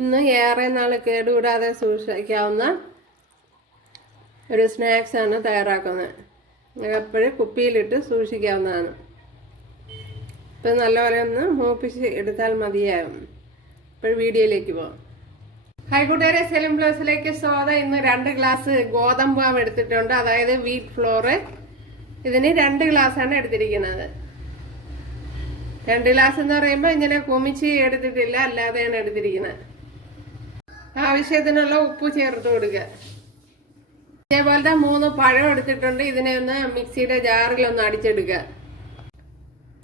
ഇന്ന് ഏറെ നാൾ കേടുകൂടാതെ സൂക്ഷിക്കാവുന്ന ഒരു സ്നാക്സാണ് തയ്യാറാക്കുന്നത്. എപ്പോഴും കുപ്പിയിലിട്ട് സൂക്ഷിക്കാവുന്നതാണ്. ഇപ്പം നല്ലപോലെ ഒന്ന് മൂപ്പിച്ച് എടുത്താൽ മതിയാകും. ഇപ്പോൾ വീഡിയോയിലേക്ക് പോകാം. ഹായ് കൂട്ടുകാരെ, സെലിം ബ്ലോസിലേക്ക് സ്വാഗതം. ഇന്ന് 2 ഗ്ലാസ് ഗോതമ്പ് മാവ് എടുത്തിട്ടുണ്ട്, അതായത് വീറ്റ് ഫ്ലോറ്. ഇതിന് 2 ഗ്ലാസ്സാണ് എടുത്തിരിക്കുന്നത്. 2 ഗ്ലാസ് എന്ന് പറയുമ്പോൾ ഇങ്ങനെ കുമിച്ച് എടുത്തിട്ടില്ല, അല്ലാതെയാണ് എടുത്തിരിക്കുന്നത്. ആവശ്യത്തിനുള്ള ഉപ്പ് ചേർത്ത് കൊടുക്കുക. ഇതേപോലത്തെ 3 പഴം എടുത്തിട്ടുണ്ട്. ഇതിനെ ഒന്ന് മിക്സിയുടെ ജാറിലൊന്ന് അടിച്ചെടുക്കുക.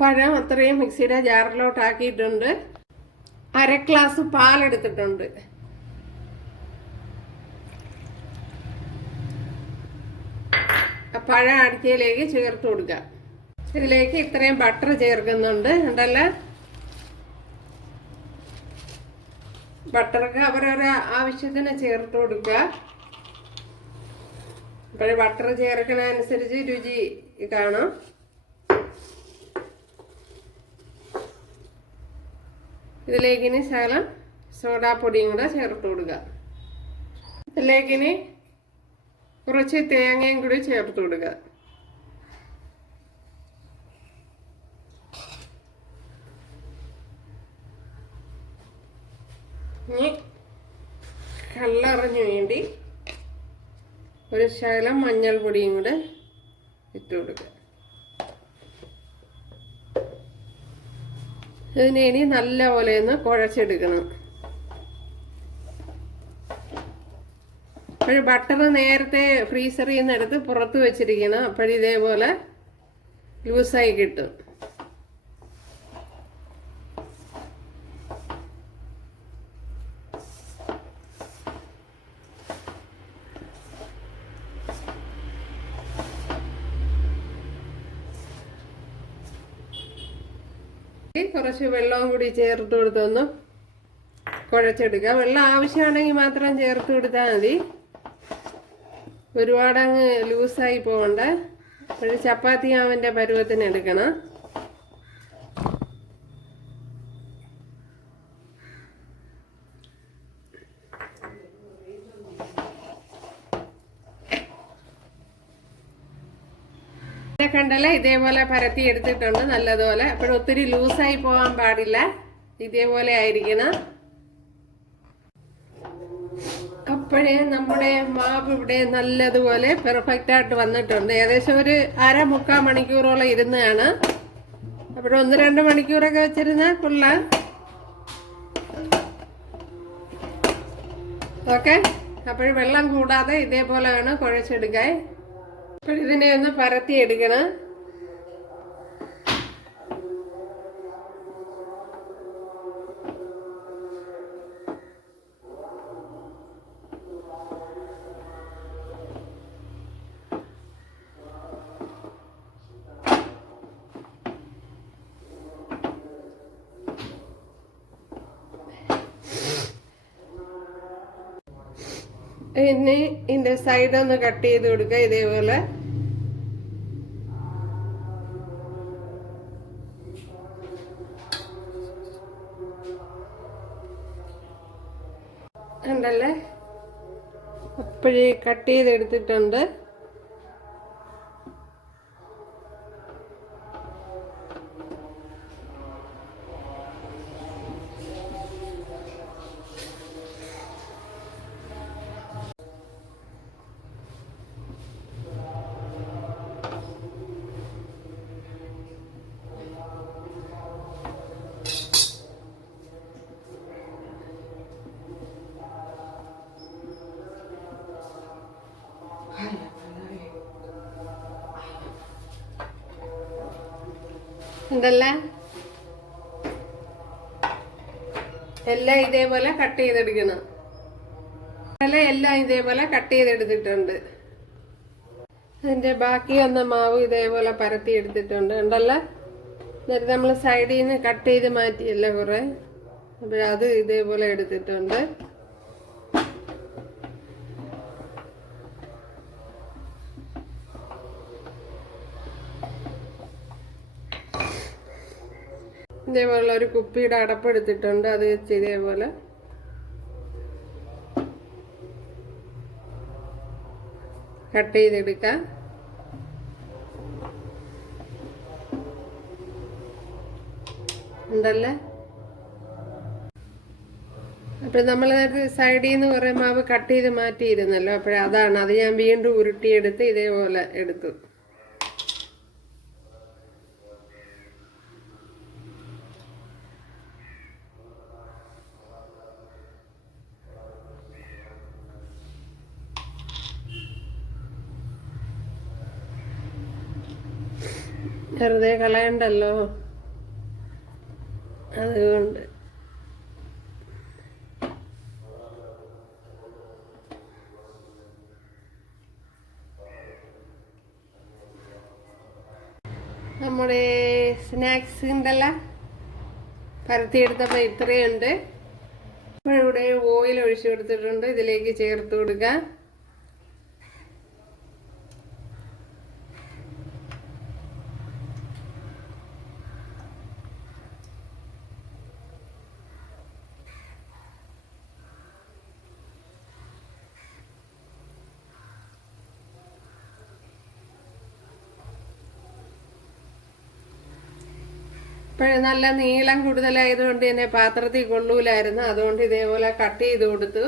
പഴം അത്രയും മിക്സിയുടെ ജാറിലോട്ട് ആക്കിയിട്ടുണ്ട്. 1/2 ഗ്ലാസ് പാലെടുത്തിട്ടുണ്ട്. പഴം അടിച്ചതിലേക്ക് ചേർത്ത് കൊടുക്കുക. ഇതിലേക്ക് ഇത്രയും ബട്ടർ ചേർക്കുന്നുണ്ട്. ഉണ്ടല്ലോ, ബട്ടറൊക്കെ അവരവരെ ആവശ്യത്തിന് ചേർത്ത് കൊടുക്കുക. അപ്പോൾ ബട്ടർ ചേർക്കുന്നതനുസരിച്ച് രുചി കാണാം. ഇതിലേക്കിനി ശകലം സോഡാപ്പൊടിയും കൂടെ ചേർത്ത് കൊടുക്കുക. ഇതിലേക്കിനി കുറച്ച് തേങ്ങയും കൂടി ചേർത്ത് കൊടുക്കുക. ഇനി കളറിന് വേണ്ടി ഒരു ശകലം മഞ്ഞൾപ്പൊടിയും കൂടെ ഇട്ട് കൊടുക്കുക. ഇതിനെ ഇനി നല്ലപോലെ ഒന്ന് കുഴച്ചെടുക്കണം. അപ്പോൾ ബട്ടർ നേരത്തെ ഫ്രീസറിൽ നിന്ന് എടുത്ത് പുറത്ത് വെച്ചിരിക്കണം. അപ്പോഴിതേപോലെ ലൂസായി കിട്ടും. കുറച്ച് വെള്ളവും കൂടി ചേർത്ത് കൊടുത്തൊന്ന് കുഴച്ചെടുക്കുക. വെള്ളം ആവശ്യമാണെങ്കിൽ മാത്രം ചേർത്ത് കൊടുത്താൽ മതി. ഒരുപാടങ്ങ് ലൂസായി പോകണ്ട. ഒരു ചപ്പാത്തി മാവിൻ്റെ പരുവത്തിന് എടുക്കണം. കണ്ടല്ലേ, ഇതേപോലെ പരത്തി എടുത്തിട്ടുണ്ട് നല്ലതുപോലെ. അപ്പോൾ ഒത്തിരി ലൂസായി പോകാൻ പാടില്ല, ഇതേപോലെ ആയിരിക്കണം. അപ്പോഴേ നമ്മുടെ മാവ് ഇവിടെ നല്ലതുപോലെ പെർഫെക്റ്റ് ആയിട്ട് വന്നിട്ടുണ്ട്. ഏകദേശം ഒരു 1/2-3/4 മണിക്കൂറോളം ഇരുന്നാണ്. അപ്പോൾ 1-2 മണിക്കൂറൊക്കെ വെച്ചിരുന്നാൽ കൊള്ളാം. ഓക്കെ, അപ്പോൾ വെള്ളം കൂടാതെ ഇതേപോലെ വേണം കുഴച്ചെടുക്കാൻ. അപ്പോൾ ഇതിനെ ഒന്ന് പരത്തി എടുക്കണം. ഇനി ഇതിൻ്റെ സൈഡൊന്ന് കട്ട് ചെയ്ത് കൊടുക്കുക. ഇതേപോലെ ഉണ്ടല്ലേ, അപ്പോഴേ കട്ട് ചെയ്തെടുത്തിട്ടുണ്ട്. ഉണ്ടല്ലേ, എല്ലാം ഇതേപോലെ കട്ട് ചെയ്തെടുക്കണം. എല്ലാം ഇതേപോലെ കട്ട് ചെയ്തെടുത്തിട്ടുണ്ട്. അതിൻ്റെ ബാക്കി വന്ന മാവ് ഇതേപോലെ പരത്തി എടുത്തിട്ടുണ്ട്. ഉണ്ടല്ലോ, നേരത്തെ നമ്മൾ സൈഡിൽ നിന്ന് കട്ട് ചെയ്ത് മാറ്റിയല്ല കുറേ. അപ്പോഴത് ഇതേപോലെ എടുത്തിട്ടുണ്ട്. ഇതേപോലെ ഒരു കുപ്പിയുടെ അടപ്പെടുത്തിട്ടുണ്ട്. അത് വെച്ച് ഇതേപോലെ കട്ട് ചെയ്തെടുക്കാം. ഉണ്ടല്ലേ. അപ്പം നമ്മൾ സൈഡിൽ നിന്ന് കുറേ മാവ് കട്ട് ചെയ്ത് മാറ്റിയിരുന്നല്ലോ, അതാണ് അത് ഞാൻ വീണ്ടും ഉരുട്ടിയെടുത്ത് ഇതേപോലെ എടുത്തു. വെറുതെ കളയണ്ടല്ലോ, അതുകൊണ്ട്. നമ്മുടെ സ്നാക്സ് ഉണ്ടല്ലോ പരത്തിയെടുത്തപ്പോൾ ഇത്രയുണ്ട്. ഇപ്പോഴിവിടെ ഓയിൽ ഒഴിച്ചു കൊടുത്തിട്ടുണ്ട്, ഇതിലേക്ക് ചേർത്ത് കൊടുക്കാം. ഇപ്പോഴും നല്ല നീളം കൂടുതലായതുകൊണ്ട് തന്നെ പാത്രത്തിൽ കൊള്ളൂലായിരുന്നു, അതുകൊണ്ട് ഇതേപോലെ കട്ട് ചെയ്ത് കൊടുത്തു.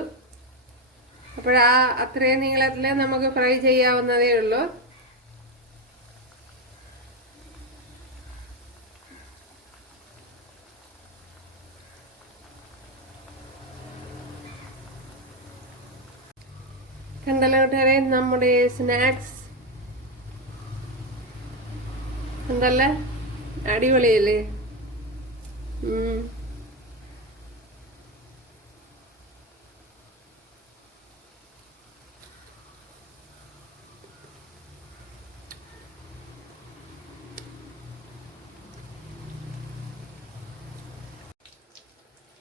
അത്രയും നീളത്തിൽ നമുക്ക് ഫ്രൈ ചെയ്യാവുന്നതേ ഉള്ളൂ. കണ്ടല്ലോ കൂട്ടുകാരെ, നമ്മുടെ സ്നാക്സ് ഉണ്ടല്ലേ, അടിപൊളിയല്ലേ.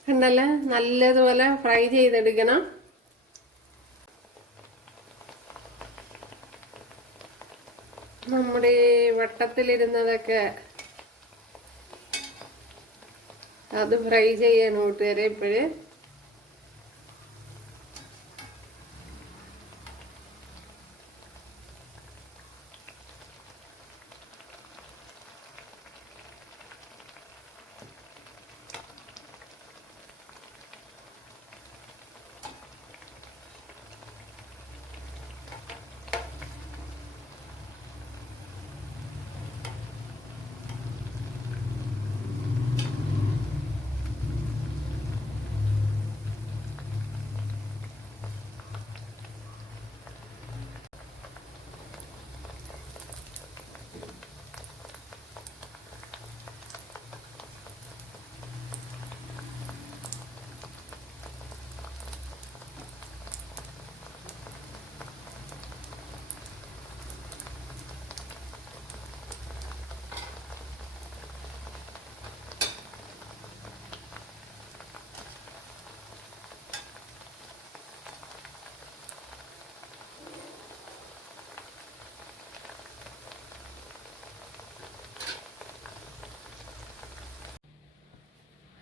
കണ്ടല്ലേ, നല്ലതുപോലെ ഫ്രൈ ചെയ്തെടുക്കണം. നമ്മുടെ വട്ടത്തിലിരുന്നതൊക്കെ അത് ഫ്രൈ ചെയ്യാൻ കൂട്ടുകാരെ ഇപ്പോഴ്.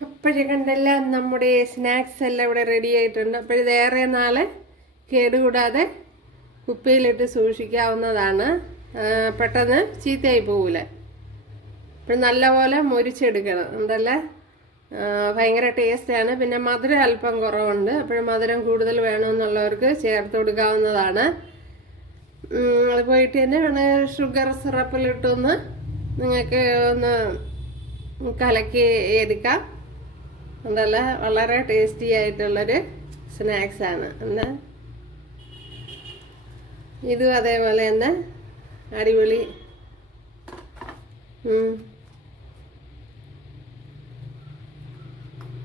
അപ്പോഴേ കണ്ടല്ല നമ്മുടെ സ്നാക്സ് എല്ലാം ഇവിടെ റെഡി ആയിട്ടുണ്ട്. അപ്പോഴിത് ഏറെ നാൾ കേടുകൂടാതെ കുപ്പിയിലിട്ട് സൂക്ഷിക്കാവുന്നതാണ്, പെട്ടെന്ന് ചീത്തയായി പോകില്ല. അപ്പോൾ നല്ലപോലെ മുരിച്ചെടുക്കണം ഉണ്ടല്ലേ, ഭയങ്കര ടേസ്റ്റാണ്. പിന്നെ മധുരം അല്പം കുറവുണ്ട്, അപ്പോൾ മധുരം കൂടുതൽ വേണമെന്നുള്ളവർക്ക് ചേർത്ത് കൊടുക്കാവുന്നതാണ്. അത് പോയിട്ട് തന്നെ വേണം ഷുഗർ സിറപ്പിലിട്ടൊന്ന് നിങ്ങൾക്ക് ഒന്ന് കലക്കി എടുക്കാം. ഉണ്ടല്ലേ, വളരെ ടേസ്റ്റി ആയിട്ടുള്ളൊരു സ്നാക്സാണ്. എന്താ ഇതും അതേപോലെ തന്നെ അടിപൊളി.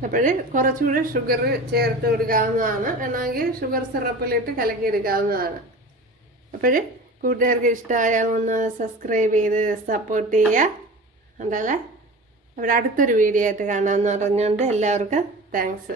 അപ്പോൾ കുറച്ചുകൂടി ഷുഗർ ചേർത്ത് കൊടുക്കാവുന്നതാണ്, വേണമെങ്കിൽ ഷുഗർ സിറപ്പിലിട്ട് കലക്കി എടുക്കാവുന്നതാണ്. അപ്പോൾ കൂട്ടുകാർക്ക് ഇഷ്ടമായാൽ ഒന്ന് സബ്സ്ക്രൈബ് ചെയ്ത് സപ്പോർട്ട് ചെയ്യുക. ഉണ്ടല്ലേ, അപ്പോൾ അടുത്തൊരു വീഡിയോ ആയിട്ട് കാണാമെന്ന് പറഞ്ഞുകൊണ്ട് എല്ലാവർക്കും താങ്ക്സ്.